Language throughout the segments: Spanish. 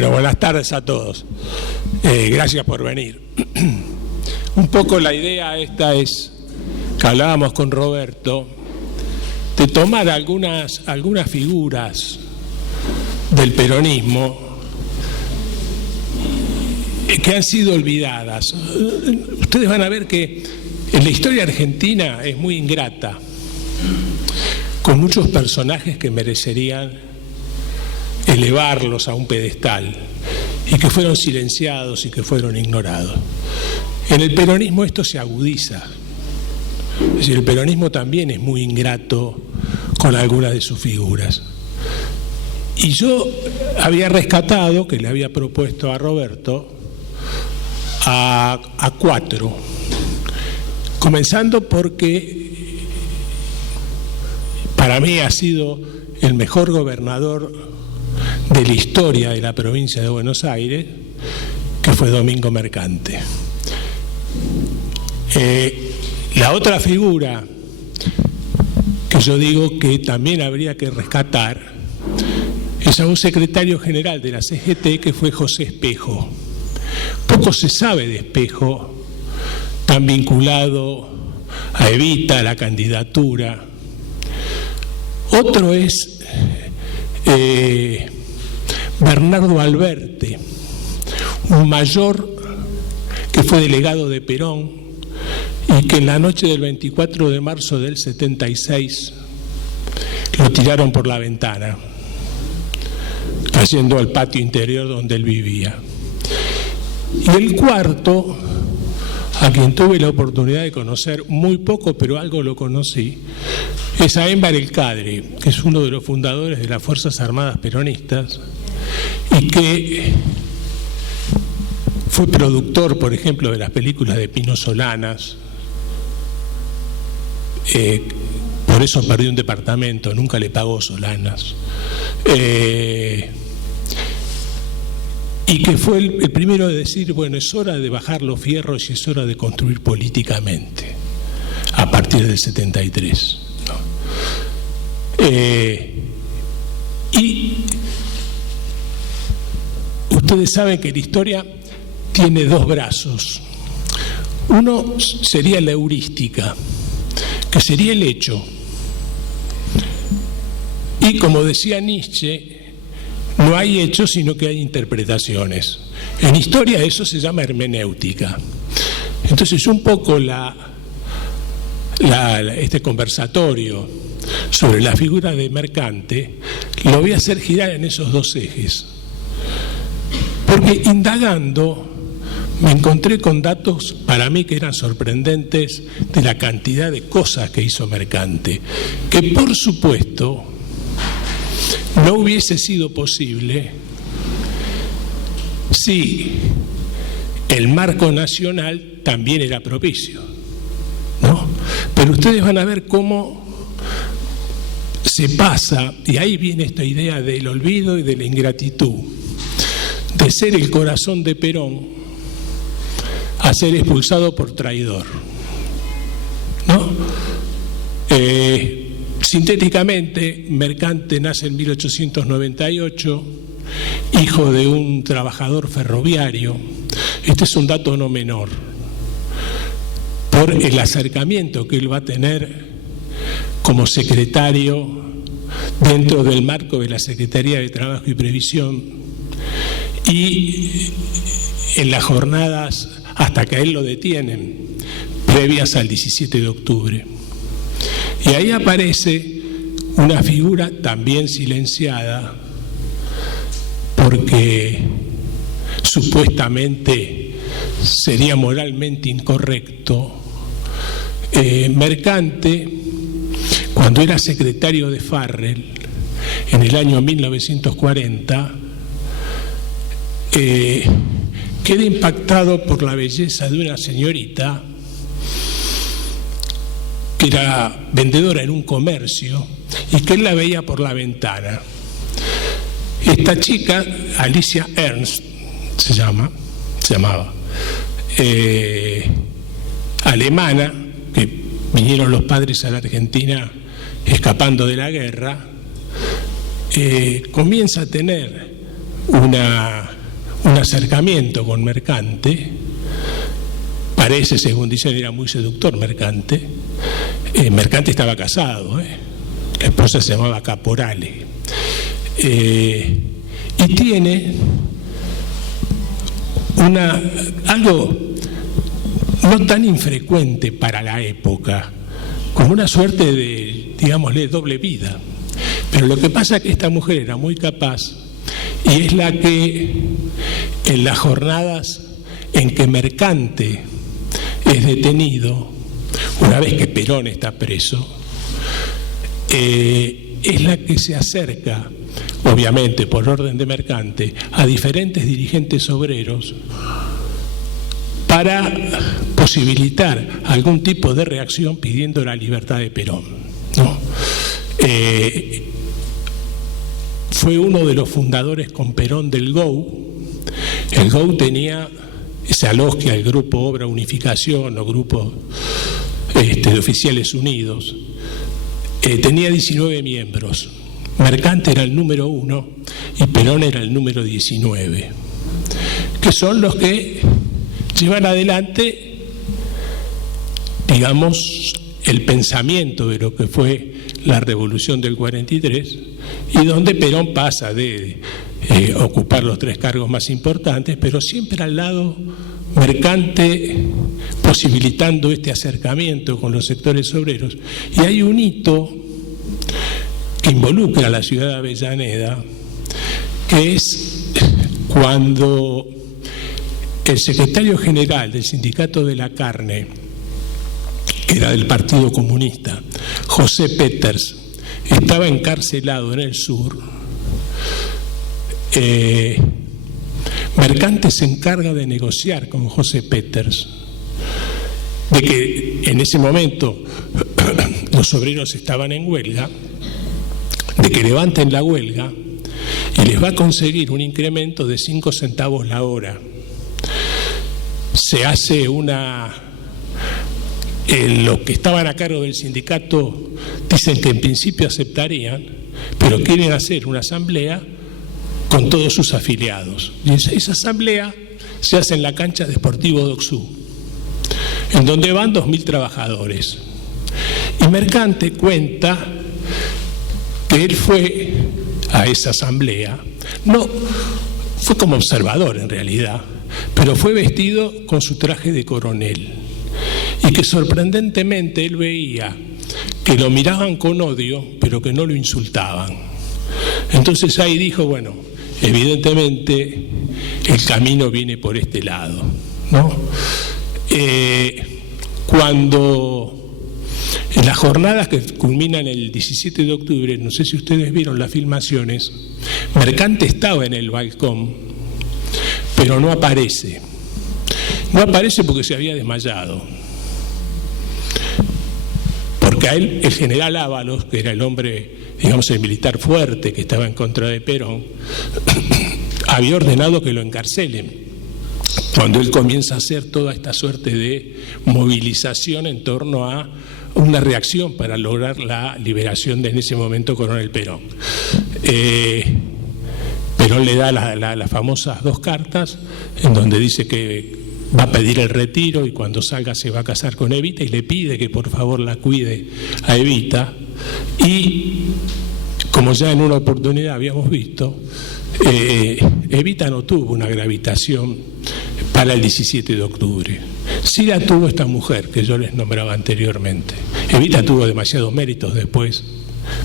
Bueno, buenas tardes a todos. Gracias por venir. Un poco la idea esta es, que hablábamos con Roberto, de tomar algunas figuras del peronismo que han sido olvidadas. Ustedes van a ver que en la historia argentina es muy ingrata, con muchos personajes que merecerían elevarlos a un pedestal y que fueron silenciados y que fueron ignorados. En el peronismo esto se agudiza. Es decir, el peronismo también es muy ingrato con algunas de sus figuras. Y yo había rescatado, que le había propuesto a Roberto, a 4. Comenzando porque para mí ha sido el mejor gobernador de la historia de la provincia de Buenos Aires, que fue Domingo Mercante. La otra figura que yo digo que también habría que rescatar es a un secretario general de la CGT que fue José Espejo. Poco se sabe de Espejo, tan vinculado a Evita, a la candidatura. Otro es Bernardo Alberti, un mayor que fue delegado de Perón y que en la noche del 24 de marzo del 76 lo tiraron por la ventana, cayendo al patio interior donde él vivía. Y el cuarto, a quien tuve la oportunidad de conocer muy poco, pero algo lo conocí, es a Enver El Cadre, que es uno de los fundadores de las Fuerzas Armadas Peronistas y que fue productor, por ejemplo, de las películas de Pino Solanas. Por eso perdió un departamento, nunca le pagó Solanas. Y que fue el primero de decir, bueno, es hora de bajar los fierros y es hora de construir políticamente, a partir del 73. ¿No? Y ustedes saben que la historia tiene dos brazos. Uno sería la heurística, que sería el hecho. Y como decía Nietzsche, no hay hechos, sino que hay interpretaciones. En historia eso se llama hermenéutica. Entonces, un poco este conversatorio sobre la figura de Mercante lo voy a hacer girar en esos dos ejes. Porque indagando me encontré con datos para mí que eran sorprendentes de la cantidad de cosas que hizo Mercante, que por supuesto no hubiese sido posible si el marco nacional también era propicio, ¿no? Pero ustedes van a ver cómo se pasa, y ahí viene esta idea del olvido y de la ingratitud, de ser el corazón de Perón a ser expulsado por traidor, ¿no? Sintéticamente, Mercante nace en 1898, hijo de un trabajador ferroviario. Este es un dato no menor, por el acercamiento que él va a tener como secretario dentro del marco de la Secretaría de Trabajo y Previsión y en las jornadas hasta que a él lo detienen, previas al 17 de octubre. Y ahí aparece una figura también silenciada porque supuestamente sería moralmente incorrecto. Mercante, cuando era secretario de Farrell en el año 1940, queda impactado por la belleza de una señorita que era vendedora en un comercio y que él la veía por la ventana. Esta chica, Alicia Ernst, se llamaba, alemana, que vinieron los padres a la Argentina escapando de la guerra, comienza a tener una un acercamiento con Mercante. Parece, según dicen, era muy seductor Mercante. Mercante estaba casado, la esposa se llamaba Caporale. Y tiene algo no tan infrecuente para la época, como una suerte de, digámosle, doble vida. Pero lo que pasa es que esta mujer era muy capaz y es la que en las jornadas en que Mercante es detenido, una vez que Perón está preso, es la que se acerca, obviamente por orden de Mercante, a diferentes dirigentes obreros para posibilitar algún tipo de reacción pidiendo la libertad de Perón, ¿no? Fue uno de los fundadores con Perón del GOU. El GOU tenía esa logia, el Grupo Obra Unificación o Grupo de Oficiales Unidos. Tenía 19 miembros. Mercante era el número 1 y Perón era el número 19, que son los que llevan adelante, digamos, el pensamiento de lo que fue la Revolución del 43 y donde Perón pasa de ocupar los 3 cargos más importantes, pero siempre al lado Mercante posibilitando este acercamiento con los sectores obreros. Y hay un hito que involucra a la ciudad de Avellaneda, que es cuando el secretario general del Sindicato de la Carne, que era del Partido Comunista, José Peters, estaba encarcelado en el sur. Mercante se encarga de negociar con José Peters, de que en ese momento los obreros estaban en huelga, de que levanten la huelga y les va a conseguir un incremento de 5 centavos la hora. Se hace los que estaban a cargo del sindicato dicen que en principio aceptarían, pero quieren hacer una asamblea con todos sus afiliados. Y esa asamblea se hace en la cancha de Sportivo Docsú, en donde van 2.000 trabajadores. Y Mercante cuenta que él fue a esa asamblea, no fue como observador en realidad, pero fue vestido con su traje de coronel, y que sorprendentemente él veía que lo miraban con odio, pero que no lo insultaban. Entonces ahí dijo, bueno, evidentemente el camino viene por este lado, ¿no? Cuando en las jornadas que culminan el 17 de octubre, no sé si ustedes vieron las filmaciones, Mercante estaba en el balcón, pero no aparece. No aparece porque se había desmayado. Porque a él, el general Ábalos, que era el hombre, digamos, el militar fuerte que estaba en contra de Perón, había ordenado que lo encarcelen. Cuando él comienza a hacer toda esta suerte de movilización en torno a una reacción para lograr la liberación de en ese momento coronel Perón. Perón le da las famosas 2 cartas en donde dice que va a pedir el retiro y cuando salga se va a casar con Evita y le pide que por favor la cuide a Evita. Y como ya en una oportunidad habíamos visto, Evita no tuvo una gravitación para el 17 de octubre. Sí la tuvo esta mujer que yo les nombraba anteriormente. Evita tuvo demasiados méritos después,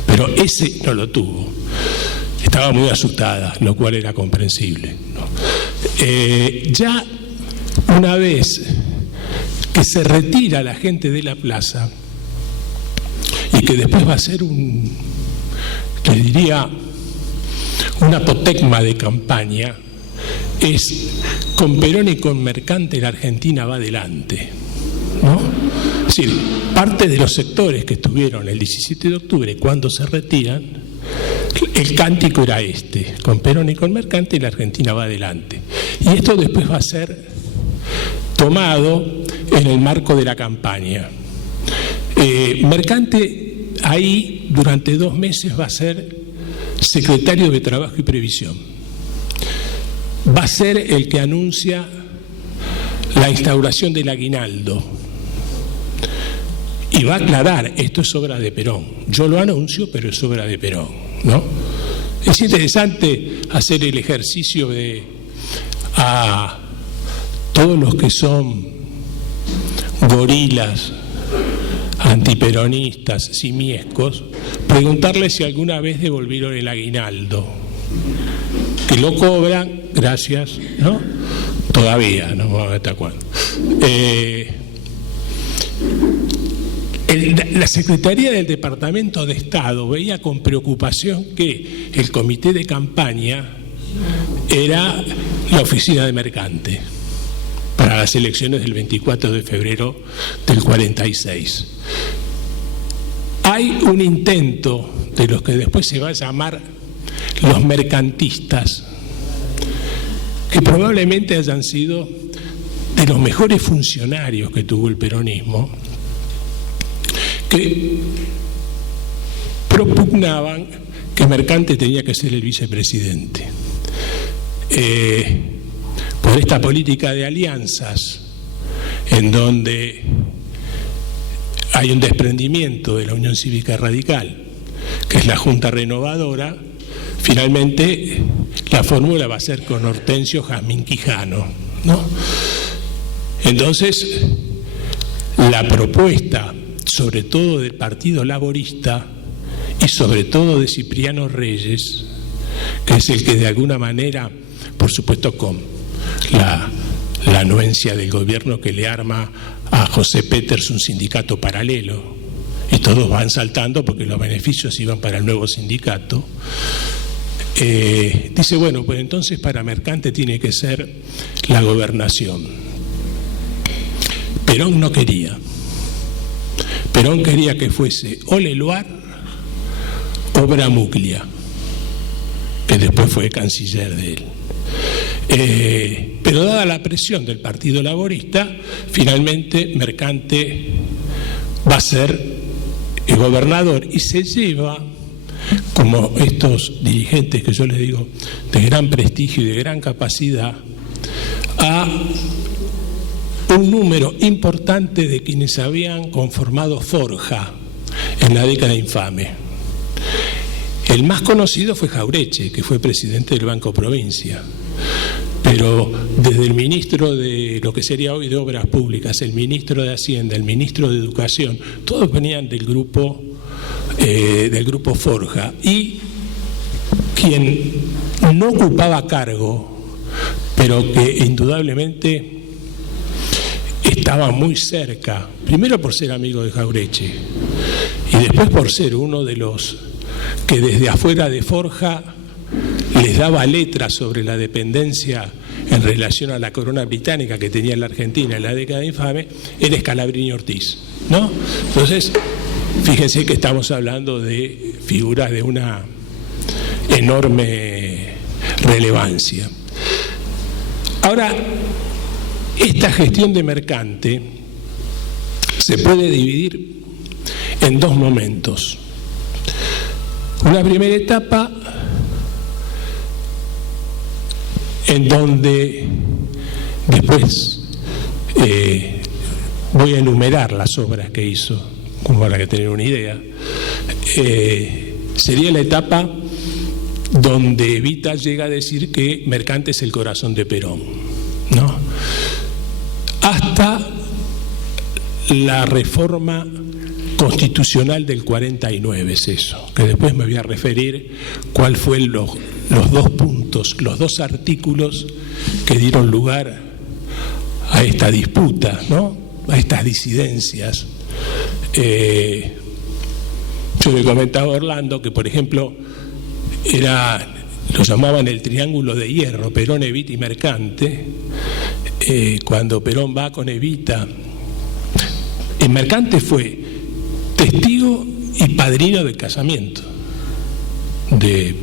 pero ese no lo tuvo. Estaba muy asustada, lo cual era comprensible, ¿no? Ya una vez que se retira la gente de la plaza y que después va a ser le diría, una apotegma de campaña, es con Perón y con Mercante la Argentina va adelante, ¿no? Es decir, parte de los sectores que estuvieron el 17 de octubre cuando se retiran, el cántico era con Perón y con Mercante la Argentina va adelante. Y esto después va a ser tomado en el marco de la campaña. Mercante ahí durante 2 meses va a ser secretario de Trabajo y Previsión. va a ser el que anuncia la instauración del aguinaldo. Y va a aclarar, esto es obra de Perón. Yo lo anuncio, pero es obra de Perón, ¿no? Es interesante hacer el ejercicio de a todos los que son gorilas, antiperonistas, simiescos, preguntarles si alguna vez devolvieron el aguinaldo. Que lo cobran, gracias, ¿no? Todavía, no vamos a ver hasta cuándo. La Secretaría del Departamento de Estado veía con preocupación que el comité de campaña era la oficina de Mercante para las elecciones del 24 de febrero del 46. Hay un intento de los que después se va a llamar los mercantistas, que probablemente hayan sido de los mejores funcionarios que tuvo el peronismo, que propugnaban que Mercante tenía que ser el vicepresidente. Por esta política de alianzas, en donde hay un desprendimiento de la Unión Cívica Radical, que es la Junta Renovadora, finalmente la fórmula va a ser con Hortensio Jazmín Quijano, ¿no? Entonces, la propuesta, sobre todo del Partido Laborista y sobre todo de Cipriano Reyes, que es el que de alguna manera, por supuesto con la anuencia del gobierno que le arma a José Peters un sindicato paralelo, y todos van saltando porque los beneficios iban para el nuevo sindicato, dice, bueno, pues entonces para Mercante tiene que ser la gobernación. Perón no quería. Perón quería que fuese o Leloir o Bramuglia, que después fue canciller de él. Pero dada la presión del Partido Laborista, finalmente Mercante va a ser el gobernador y se lleva, como estos dirigentes que yo les digo, de gran prestigio y de gran capacidad, a un número importante de quienes habían conformado Forja en la década infame. El más conocido fue Jaureche, que fue presidente del Banco Provincia, pero desde el ministro de lo que sería hoy de Obras Públicas, el ministro de Hacienda, el ministro de Educación, todos venían del grupo Forja, y quien no ocupaba cargo, pero que indudablemente estaba muy cerca, primero por ser amigo de Jaureche y después por ser uno de los que desde afuera de Forja les daba letras sobre la dependencia en relación a la corona británica que tenía la Argentina en la década infame, era Scalabrini Ortiz, ¿no? Entonces, fíjense que estamos hablando de figuras de una enorme relevancia. Ahora, esta gestión de Mercante se puede dividir en dos momentos. Una primera etapa en donde después voy a enumerar las obras que hizo, como para que tengan una idea. Sería la etapa donde Evita llega a decir que Mercante es el corazón de Perón, ¿no? Hasta la reforma constitucional del 49 es eso, que después me voy a referir cuál fue los dos puntos, los dos artículos que dieron lugar a esta disputa, ¿no? A estas disidencias. Yo le comentaba a Orlando que, por ejemplo, lo llamaban el triángulo de hierro, Perón, Evita y Mercante. Cuando Perón va con Evita, en Mercante fue testigo y padrino del casamiento.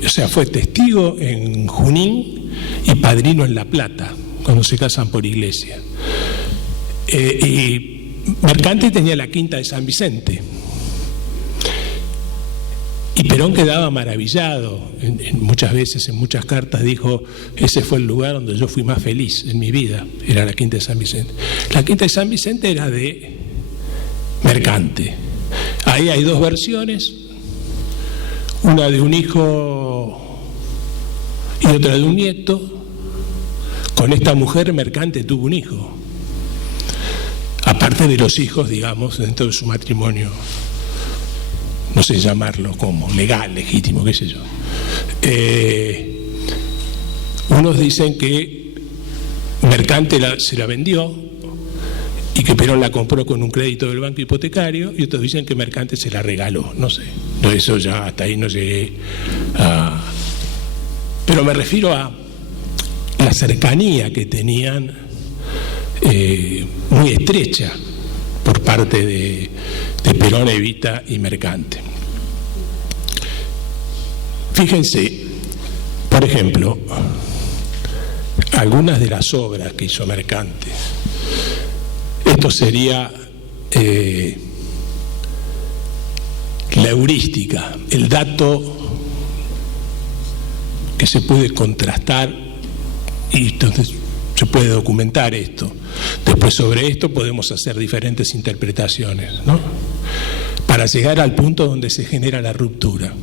O sea, fue testigo en Junín y padrino en La Plata, cuando se casan por iglesia. Y Mercante tenía la quinta de San Vicente. Y Perón quedaba maravillado, muchas veces, en muchas cartas dijo, ese fue el lugar donde yo fui más feliz en mi vida, era la Quinta de San Vicente. La Quinta de San Vicente era de Mercante. Ahí hay dos versiones, una de un hijo y otra de un nieto. Con esta mujer Mercante tuvo un hijo, aparte de los hijos, digamos, dentro de su matrimonio. No sé llamarlo como legal, legítimo, qué sé yo. Unos dicen que Mercante se la vendió y que Perón la compró con un crédito del banco hipotecario, y otros dicen que Mercante se la regaló, no sé. Eso ya hasta ahí no llegué a... Pero me refiero a la cercanía que tenían, muy estrecha, por parte de Perón, Evita y Mercante. Fíjense, por ejemplo, algunas de las obras que hizo Mercante. Esto sería la heurística, el dato que se puede contrastar y entonces se puede documentar esto. Después sobre esto podemos hacer diferentes interpretaciones, ¿no? Para llegar al punto donde se genera la ruptura.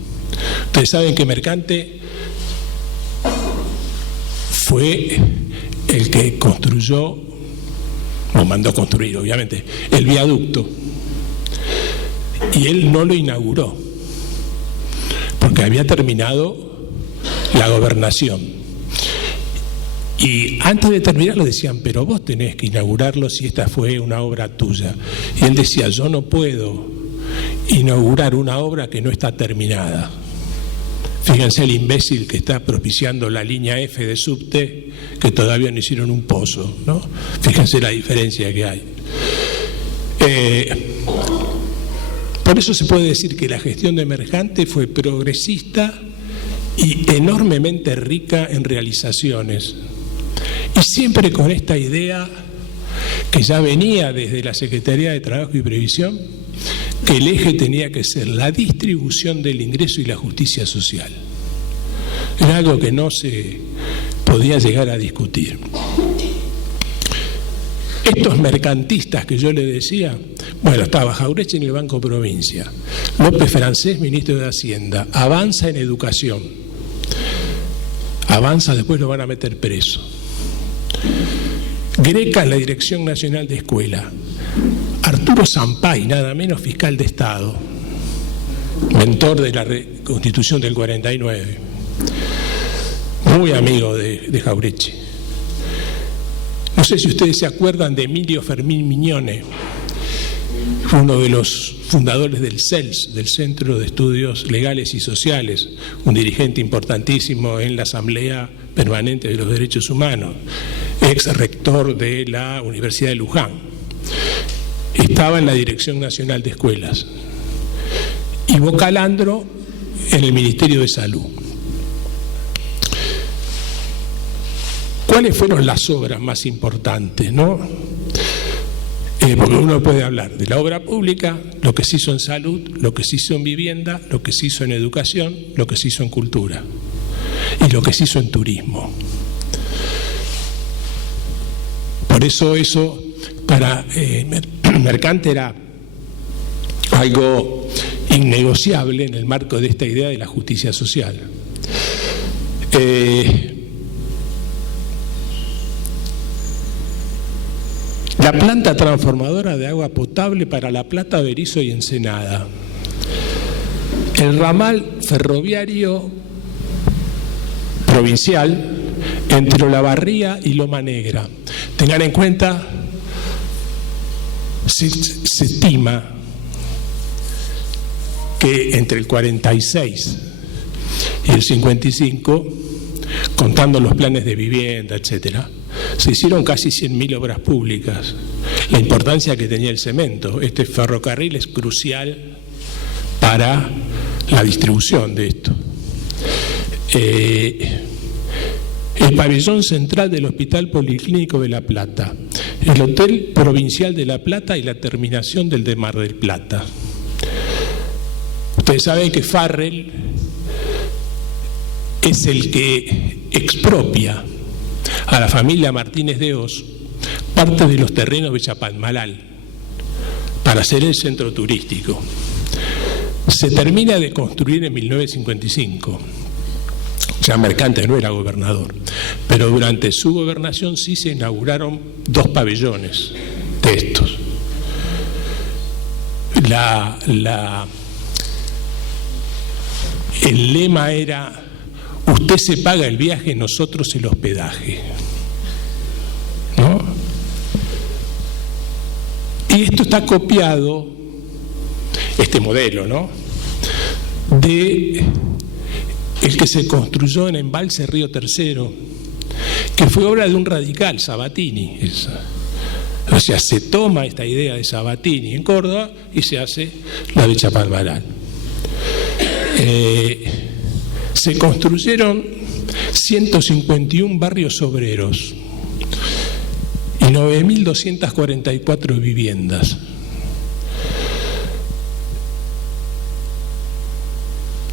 Ustedes saben que Mercante fue el que construyó, o mandó construir obviamente, el viaducto, y él no lo inauguró porque había terminado la gobernación. Y antes de terminarlo decían, pero vos tenés que inaugurarlo si esta fue una obra tuya. Y él decía, yo no puedo inaugurar una obra que no está terminada. Fíjense el imbécil que está propiciando la línea F de subte, que todavía no hicieron un pozo, ¿no? Fíjense la diferencia que hay. Por eso se puede decir que la gestión de Mercante fue progresista y enormemente rica en realizaciones. Y siempre con esta idea que ya venía desde la Secretaría de Trabajo y Previsión, que el eje tenía que ser la distribución del ingreso y la justicia social. Era algo que no se podía llegar a discutir. Estos mercantistas que yo le decía, bueno, estaba Jauretche en el Banco Provincia, López Francés, ministro de Hacienda, Avanza en educación. Avanza, después lo van a meter preso. Greca en la Dirección Nacional de Escuela. Arturo Sampay, nada menos, fiscal de Estado, mentor de la Constitución del 49, muy amigo de Jauretche. No sé si ustedes se acuerdan de Emilio Fermín Miñone, fue uno de los fundadores del CELS, del Centro de Estudios Legales y Sociales, un dirigente importantísimo en la Asamblea Permanente de los Derechos Humanos, ex rector de la Universidad de Luján. Estaba en la Dirección Nacional de Escuelas. Ivo Calandro en el Ministerio de Salud. ¿Cuáles fueron las obras más importantes, no? Porque uno puede hablar de la obra pública, lo que se hizo en salud, lo que se hizo en vivienda, lo que se hizo en educación, lo que se hizo en cultura y lo que se hizo en turismo. Por eso para Mercante era algo innegociable en el marco de esta idea de la justicia social. La planta transformadora de agua potable para La Plata, Berisso y Ensenada. El ramal ferroviario provincial entre Olavarría y Loma Negra. Tengan en cuenta, se estima que entre el 46 y el 55, contando los planes de vivienda, etcétera, se hicieron casi 100.000 obras públicas. La importancia que tenía el cemento. Este ferrocarril es crucial para la distribución de esto. El pabellón central del Hospital Policlínico de La Plata, el Hotel Provincial de La Plata y la terminación del de Mar del Plata. Ustedes saben que Farrell es el que expropia a la familia Martínez de Hoz parte de los terrenos de Chapadmalal para hacer el centro turístico. Se termina de construir en 1955. Ya Mercante no era gobernador, pero durante su gobernación sí se inauguraron 2 pabellones de estos. El lema era: usted se paga el viaje, nosotros el hospedaje, ¿no? Y esto está copiado, este modelo, ¿no?, de el que se construyó en Embalse Río Tercero, que fue obra de un radical, Sabatini. O sea, se toma esta idea de Sabatini en Córdoba y se hace la de Chapadmalal. Se construyeron 151 barrios obreros y 9.244 viviendas.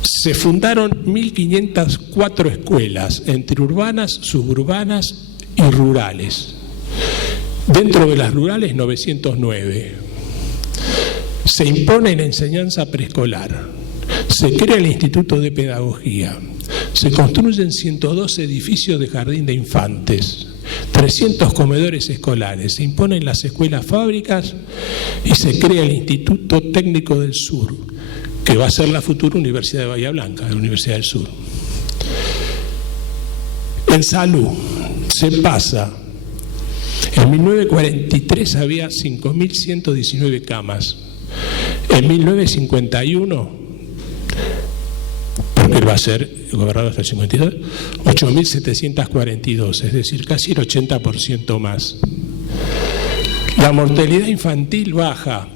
Se fundaron 1.504 escuelas, entre urbanas, suburbanas y rurales. Dentro de las rurales, 909. Se impone la enseñanza preescolar. Se crea el Instituto de Pedagogía. Se construyen 102 edificios de jardín de infantes, 300 comedores escolares. Se imponen las escuelas fábricas y se crea el Instituto Técnico del Sur, que va a ser la futura Universidad de Bahía Blanca, la Universidad del Sur. En salud se pasa, en 1943 había 5.119 camas, en 1951, porque él va a ser gobernador hasta el 52, 8.742, es decir, casi el 80% más. La mortalidad infantil baja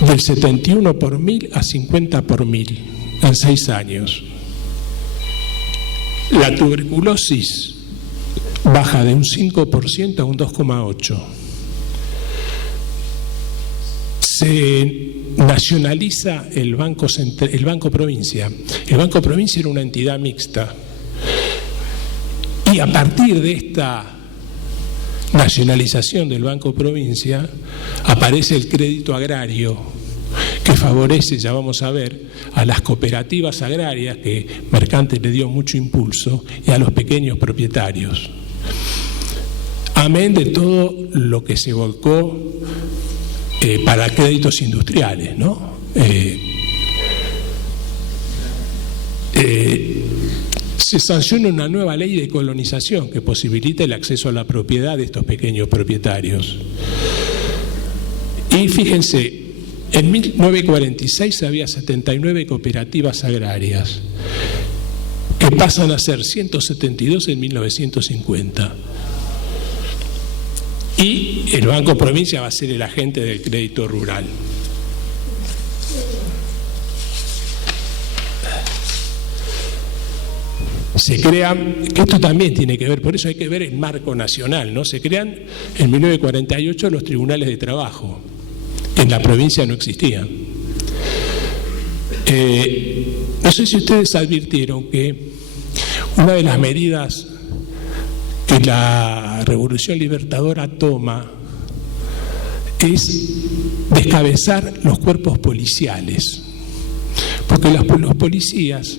del 71 por 1000 a 50 por 1000 en 6 años. La tuberculosis baja de un 5% a un 2,8%. Se nacionaliza el Banco Provincia. El Banco Provincia era una entidad mixta. Y a partir de esta nacionalización del Banco Provincia aparece el crédito agrario, que favorece, ya vamos a ver, a las cooperativas agrarias, que Mercante le dio mucho impulso, y a los pequeños propietarios. Amén de todo lo que se volcó para créditos industriales, ¿no? Se sanciona una nueva ley de colonización que posibilita el acceso a la propiedad de estos pequeños propietarios. Y fíjense, en 1946 había 79 cooperativas agrarias, que pasan a ser 172 en 1950. Y el Banco Provincia va a ser el agente del crédito rural. Se crean, que esto también tiene que ver, por eso hay que ver el marco nacional, ¿no? Se crean en 1948 los tribunales de trabajo, que en la provincia no existían. No sé si ustedes advirtieron que una de las medidas que la Revolución Libertadora toma es descabezar los cuerpos policiales, porque los policías,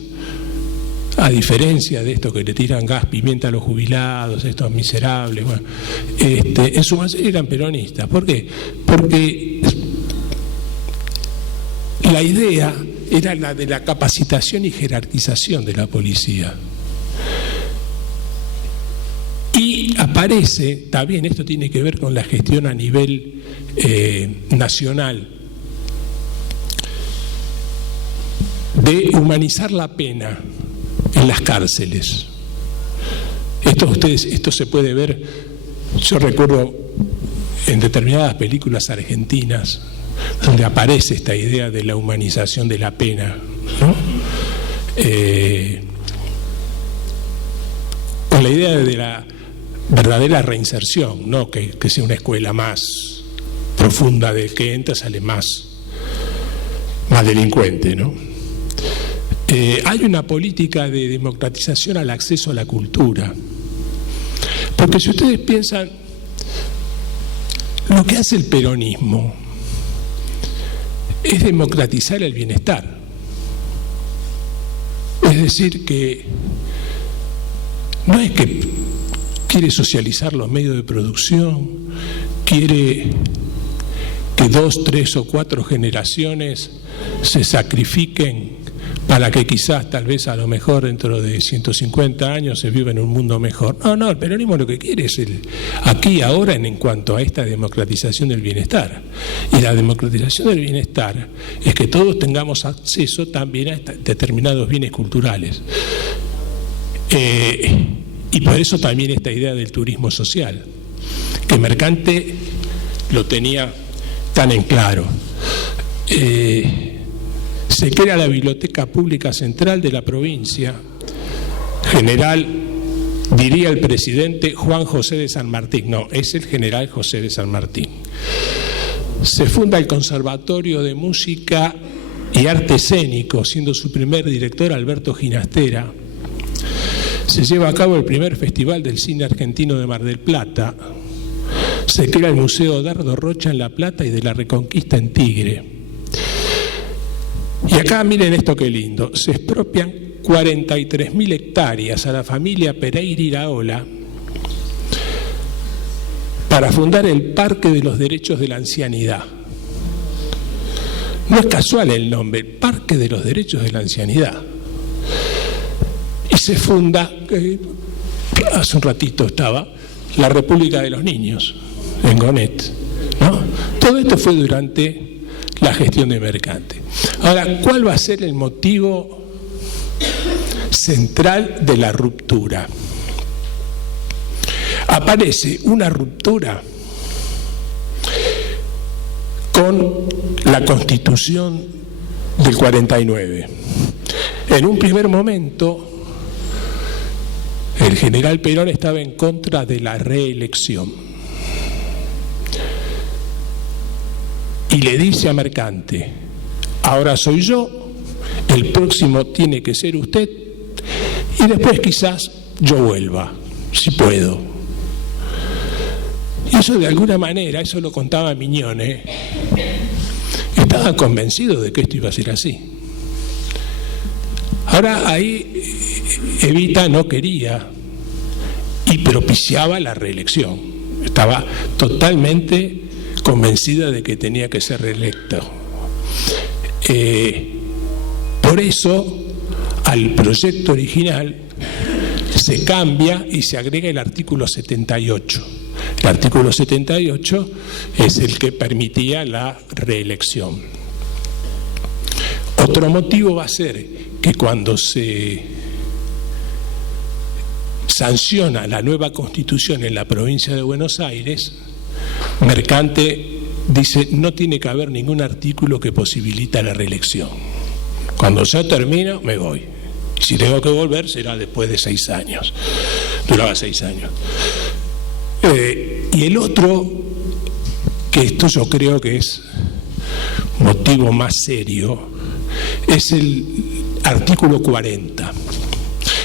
a diferencia de estos que le tiran gas pimienta a los jubilados, estos miserables, bueno, en su mayoría eran peronistas. ¿Por qué? Porque la idea era la de la capacitación y jerarquización de la policía. Y aparece, también esto tiene que ver con la gestión a nivel nacional, de humanizar la pena en las cárceles. Esto se puede ver, yo recuerdo en determinadas películas argentinas donde aparece esta idea de la humanización de la pena, ¿no? Con la idea de la verdadera reinserción, no que sea una escuela más profunda, del que entra sale más delincuente, ¿no? hay una política de democratización al acceso a la cultura. Porque si ustedes piensan, lo que hace el peronismo es democratizar el bienestar. Es decir, que no es que quiere socializar los medios de producción, quiere que 2, 3 o 4 generaciones se sacrifiquen para que quizás, tal vez, a lo mejor dentro de 150 años se viva en un mundo mejor. No, el peronismo lo que quiere es el aquí y ahora en cuanto a esta democratización del bienestar. Y la democratización del bienestar es que todos tengamos acceso también a determinados bienes culturales. Y por eso también esta idea del turismo social, que Mercante lo tenía tan en claro. Se crea la Biblioteca Pública Central de la provincia, general, diría el presidente Juan José de San Martín, no, es el general José de San Martín. Se funda el Conservatorio de Música y Arte Escénico, siendo su primer director Alberto Ginastera. Se lleva a cabo el primer Festival del Cine Argentino de Mar del Plata. Se crea el Museo Dardo Rocha en La Plata y de la Reconquista en Tigre. Y acá miren esto qué lindo, se expropian 43.000 hectáreas a la familia Pereira Iraola para fundar el Parque de los Derechos de la Ancianidad. No es casual el nombre, el Parque de los Derechos de la Ancianidad. Y se funda, hace un ratito estaba, la República de los Niños, en Gonet, ¿no? Todo esto fue durante la gestión de Mercante. Ahora, ¿cuál va a ser el motivo central de la ruptura? Aparece una ruptura con la Constitución del 49. En un primer momento, el general Perón estaba en contra de la reelección. Y le dice a Mercante, ahora soy yo, el próximo tiene que ser usted, y después quizás yo vuelva, si puedo. Y eso de alguna manera, eso lo contaba Miñone, estaba convencido de que esto iba a ser así. Ahora ahí Evita no quería y propiciaba la reelección, estaba totalmente convencida de que tenía que ser reelecto. Por eso, al proyecto original se cambia y se agrega el artículo 78. El artículo 78 es el que permitía la reelección. Otro motivo va a ser que cuando se sanciona la nueva Constitución en la provincia de Buenos Aires, Mercante dice, no tiene que haber ningún artículo que posibilita la reelección. Cuando yo termino, me voy. Y si tengo que volver, será después de 6 años. Duraba 6 años. Y el otro, que esto yo creo que es motivo más serio, es el artículo 40.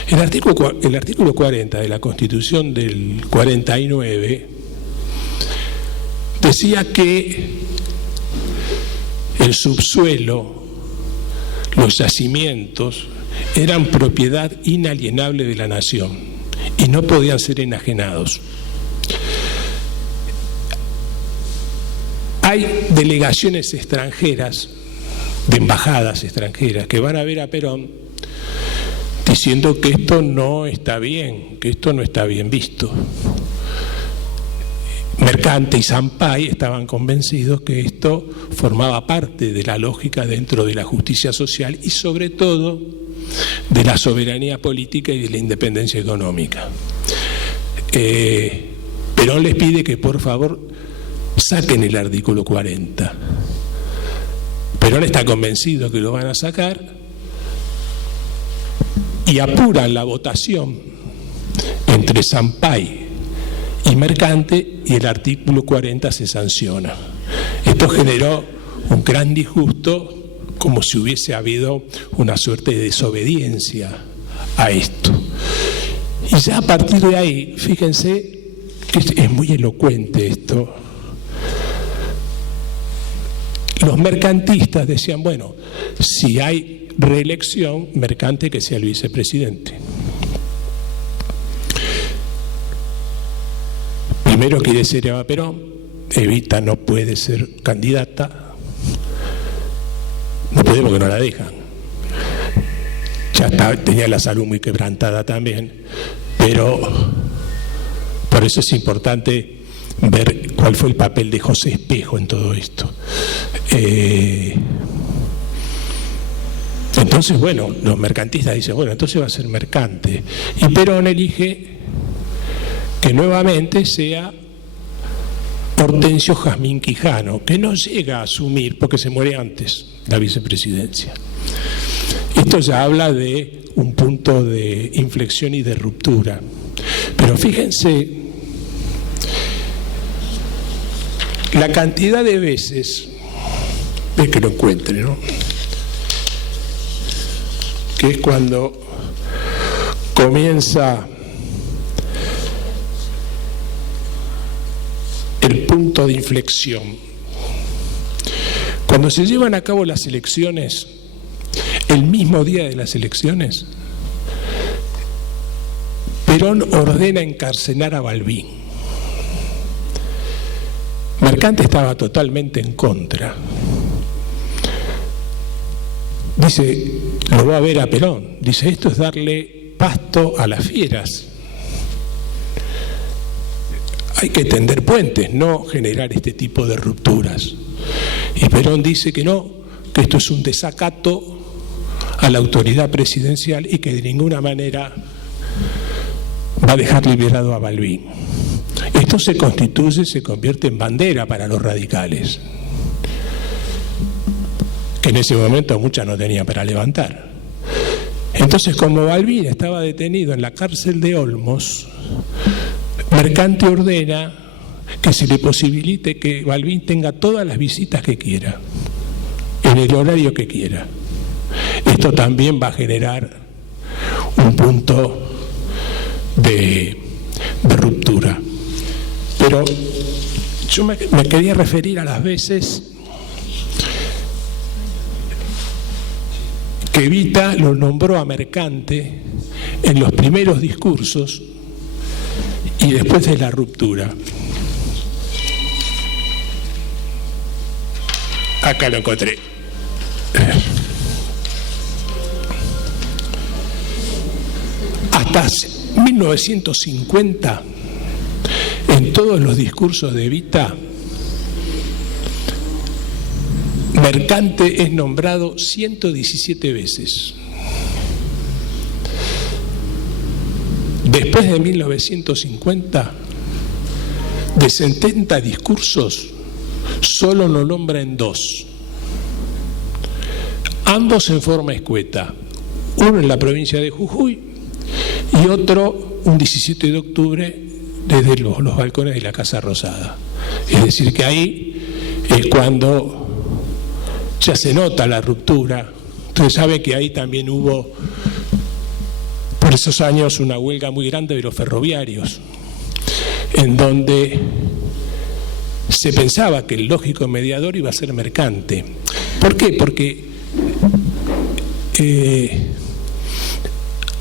El artículo 40 de la Constitución del 49 decía que el subsuelo, los yacimientos, eran propiedad inalienable de la nación y no podían ser enajenados. Hay delegaciones extranjeras, de embajadas extranjeras, que van a ver a Perón diciendo que esto no está bien, que esto no está bien visto. Mercante y Sampay estaban convencidos que esto formaba parte de la lógica dentro de la justicia social y sobre todo de la soberanía política y de la independencia económica. Perón les pide que por favor saquen el artículo 40. Perón está convencido que lo van a sacar y apuran la votación entre Sampay y Mercante y el artículo 40 se sanciona. Esto generó un gran disgusto como si hubiese habido una suerte de desobediencia a esto. Y ya a partir de ahí, fíjense que es muy elocuente esto. Los mercantistas decían, bueno, si hay reelección, Mercante que sea el vicepresidente. Primero quiere ser Eva Perón, Evita no puede ser candidata, no puede porque no la dejan. Ya tenía la salud muy quebrantada también, pero por eso es importante ver cuál fue el papel de José Espejo en todo esto. Entonces, bueno, los mercantistas dicen, bueno, entonces va a ser Mercante. Y Perón elige que nuevamente sea Hortensio Jazmín Quijano, que no llega a asumir porque se muere antes la vicepresidencia. Esto ya habla de un punto de inflexión y de ruptura. Pero fíjense la cantidad de veces, ve que lo encuentre, ¿no? Que es cuando comienza el punto de inflexión. Cuando se llevan a cabo las elecciones, el mismo día de las elecciones, Perón ordena encarcelar a Balbín. Mercante estaba totalmente en contra. Dice, lo va a ver a Perón, dice, esto es darle pasto a las fieras. Hay que tender puentes, no generar este tipo de rupturas. Y Perón dice que no, que esto es un desacato a la autoridad presidencial y que de ninguna manera va a dejar liberado a Balbín. Esto se convierte en bandera para los radicales, que en ese momento muchas no tenían para levantar. Entonces, como Balbín estaba detenido en la cárcel de Olmos, Mercante ordena que se le posibilite que Balbín tenga todas las visitas que quiera, en el horario que quiera. Esto también va a generar un punto de ruptura. Pero yo me quería referir a las veces que Evita lo nombró a Mercante en los primeros discursos y después de la ruptura. Acá lo encontré. Hasta 1950, en todos los discursos de Evita, Mercante es nombrado 117 veces. Después de 1950, de 70 discursos, solo lo nombra en 2. Ambos en forma escueta. Uno en la provincia de Jujuy y otro un 17 de octubre desde los balcones de la Casa Rosada. Es decir, que ahí es cuando ya se nota la ruptura. Ustedes saben que ahí también hubo, por esos años, una huelga muy grande de los ferroviarios, en donde se pensaba que el lógico mediador iba a ser Mercante. ¿Por qué? Porque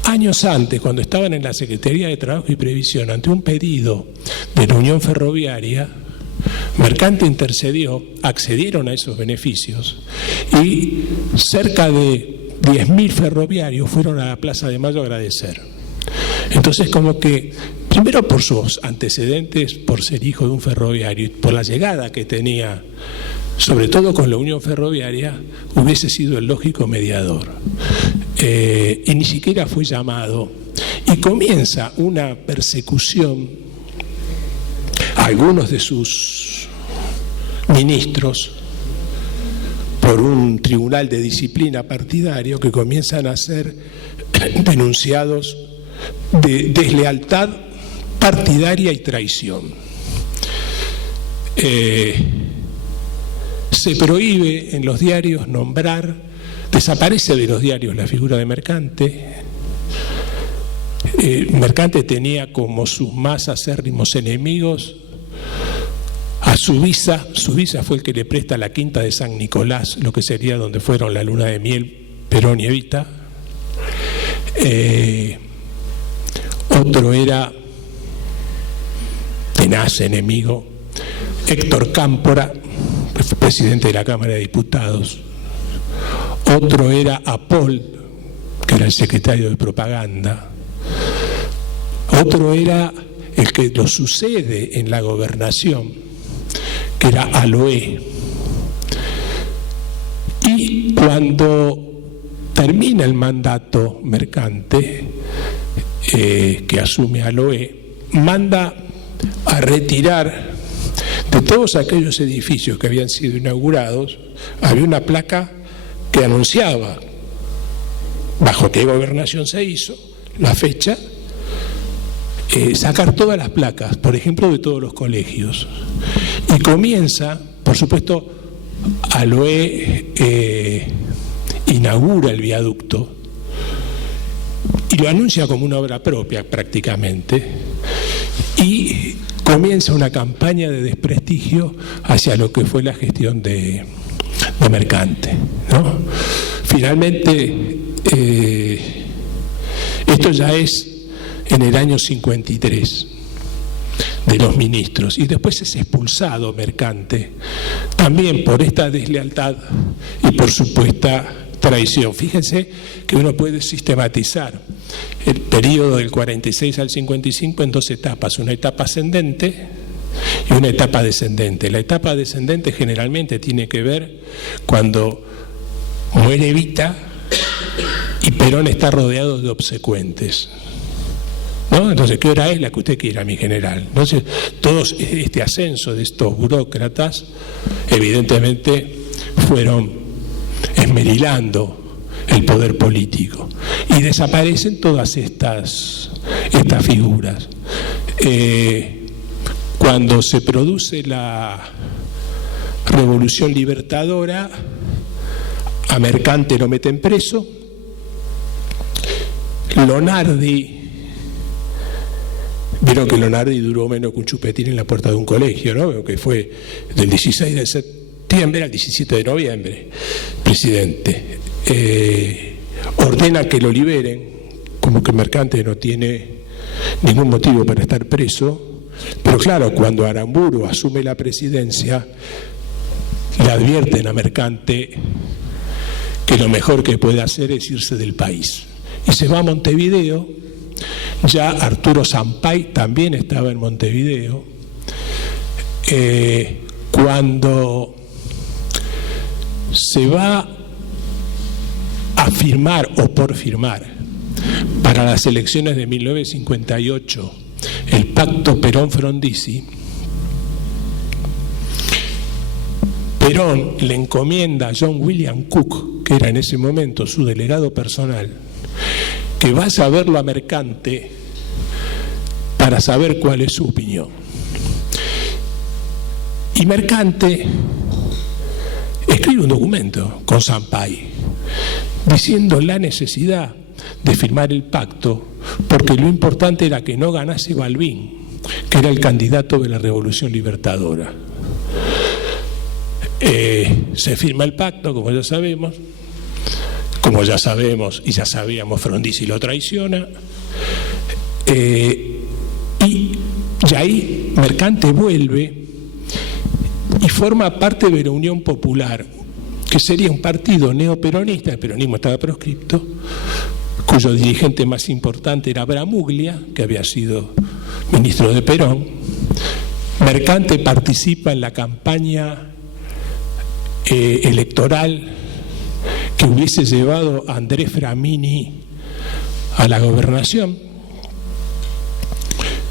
años antes, cuando estaban en la Secretaría de Trabajo y Previsión, ante un pedido de la Unión Ferroviaria, Mercante intercedió, accedieron a esos beneficios y cerca de 10.000 ferroviarios fueron a la Plaza de Mayo a agradecer. Entonces, como que, primero por sus antecedentes, por ser hijo de un ferroviario y por la llegada que tenía, sobre todo con la Unión Ferroviaria, hubiese sido el lógico mediador. Y ni siquiera fue llamado. Y comienza una persecución a algunos de sus ministros por un tribunal de disciplina partidario, que comienzan a ser denunciados de deslealtad partidaria y traición. Se prohíbe en los diarios nombrar, desaparece de los diarios la figura de Mercante. Mercante tenía como sus más acérrimos enemigos a Subiza. Subiza fue el que le presta la quinta de San Nicolás, lo que sería donde fueron la luna de miel Perón y Evita. Otro era tenaz enemigo Héctor Cámpora, que fue presidente de la Cámara de Diputados. Otro era Apol, que era el secretario de propaganda. Otro era el que lo sucede en la gobernación, que era Aloé. Y cuando termina el mandato Mercante, que asume Aloé, manda a retirar de todos aquellos edificios que habían sido inaugurados. Había una placa que anunciaba bajo qué gobernación se hizo, la fecha, sacar todas las placas, por ejemplo, de todos los colegios. Y comienza, por supuesto, Aloé inaugura el viaducto y lo anuncia como una obra propia prácticamente, y comienza una campaña de desprestigio hacia lo que fue la gestión de Mercante, ¿no? Finalmente, esto ya es en el año 53 de los ministros, y después es expulsado Mercante, también por esta deslealtad y por supuesta traición. Fíjense que uno puede sistematizar el periodo del 46 al 55 en dos etapas, una etapa ascendente y una etapa descendente. La etapa descendente generalmente tiene que ver cuando muere Evita y Perón está rodeado de obsecuentes, ¿no? Entonces, ¿qué hora es la que usted quiera, mi general? Entonces, todo este ascenso de estos burócratas evidentemente fueron esmerilando el poder político y desaparecen todas estas figuras. Cuando se produce la Revolución Libertadora, a Mercante lo meten preso. Lonardi, vieron que Lonardi duró menos que un chupetín en la puerta de un colegio, ¿no? Que fue del 16 de septiembre al 17 de noviembre, presidente. Ordena que lo liberen, como que Mercante no tiene ningún motivo para estar preso. Pero claro, cuando Aramburu asume la presidencia, le advierten a Mercante que lo mejor que puede hacer es irse del país. Y se va a Montevideo. Ya Arturo Sampay también estaba en Montevideo. Cuando se va a firmar o por firmar para las elecciones de 1958 el pacto Perón-Frondizi, Perón le encomienda a John William Cook, que era en ese momento su delegado personal, que vaya a verlo a Mercante para saber cuál es su opinión. Y Mercante escribe un documento con Sampay diciendo la necesidad de firmar el pacto, porque lo importante era que no ganase Balbín, que era el candidato de la Revolución Libertadora. Se firma el pacto, como ya sabemos y ya sabíamos, Frondizi lo traiciona, y ahí Mercante vuelve y forma parte de la Unión Popular, que sería un partido neoperonista, el peronismo estaba proscripto, cuyo dirigente más importante era Bramuglia, que había sido ministro de Perón. Mercante participa en la campaña electoral que hubiese llevado a Andrés Framini a la gobernación.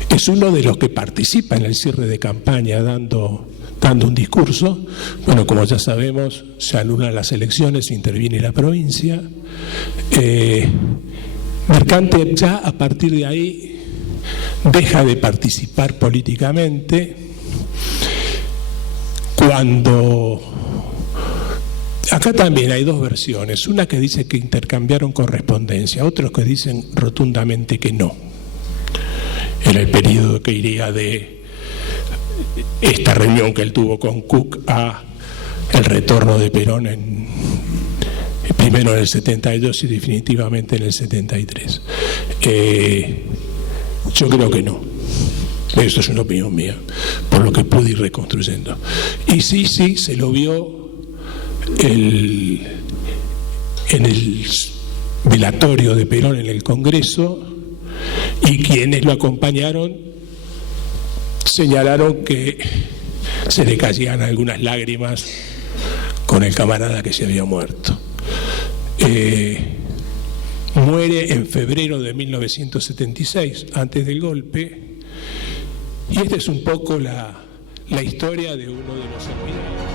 Es uno de los que participa en el cierre de campaña dando un discurso. Bueno, como ya sabemos, se anulan las elecciones, interviene la provincia. Mercante ya a partir de ahí deja de participar políticamente. Cuando Acá también hay dos versiones, una que dice que intercambiaron correspondencia, otros que dicen rotundamente que no. Era el periodo que iría de esta reunión que él tuvo con Cook a el retorno de Perón primero en el 72 y definitivamente en el 73. Yo creo que no. Esto es una opinión mía, por lo que pude ir reconstruyendo. Y sí, se lo vio en el velatorio de Perón en el Congreso, y quienes lo acompañaron señalaron que se le caían algunas lágrimas con el camarada que se había muerto. Muere en febrero de 1976, antes del golpe, y esta es un poco la historia de uno de los olvidados.